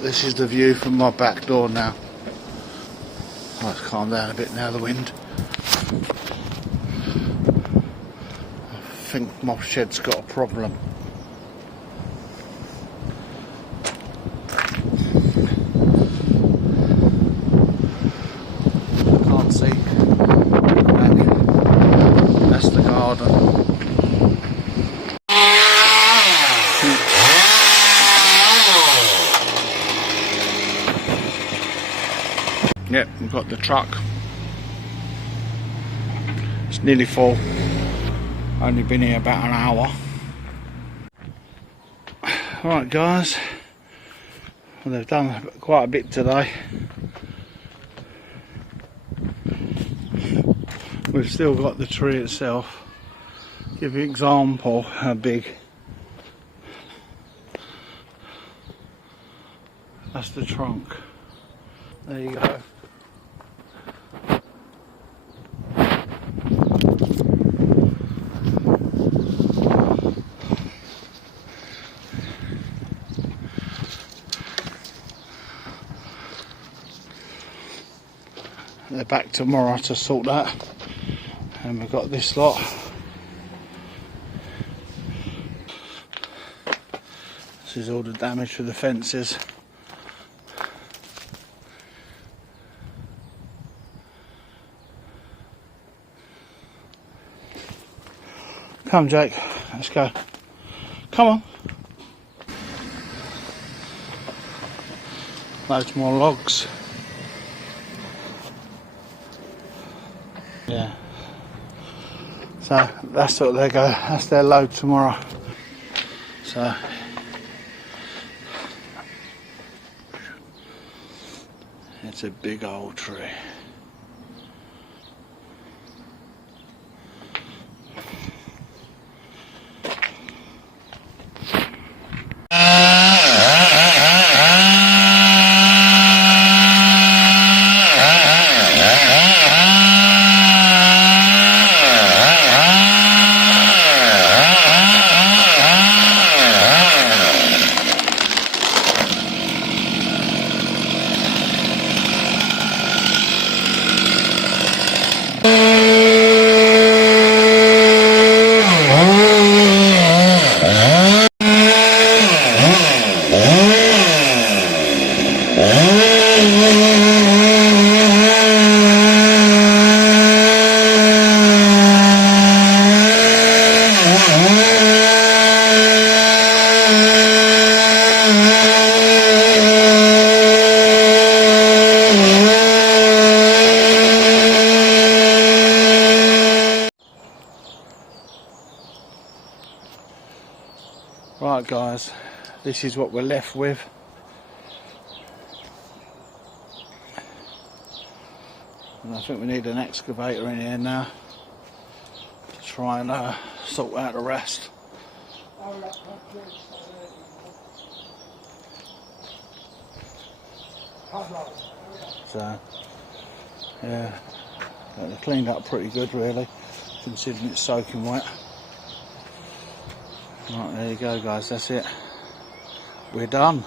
Right, this is the view from my back door now. Oh, it's calmed down a bit now, the wind. I think my shed's got a problem. Can't see. Back. That's the garden. Yep, we've got the truck. It's nearly full. Only been here about an hour. Alright guys, well, they've done quite a bit today. We've still got the tree itself. Give you an example how big. That's the trunk. There you go. They're back tomorrow to sort that, and we've got this lot. This is all the damage to the fences. Come Jake, let's go. Come on. Loads more logs. Yeah. So that's what they go, that's their load tomorrow. So it's a big old tree. Right guys, this is what we're left with. And I think we need an excavator in here now to try and sort out the rest. So, yeah, they cleaned up pretty good really, considering it's soaking wet. Right, there you go guys, that's it. We're done.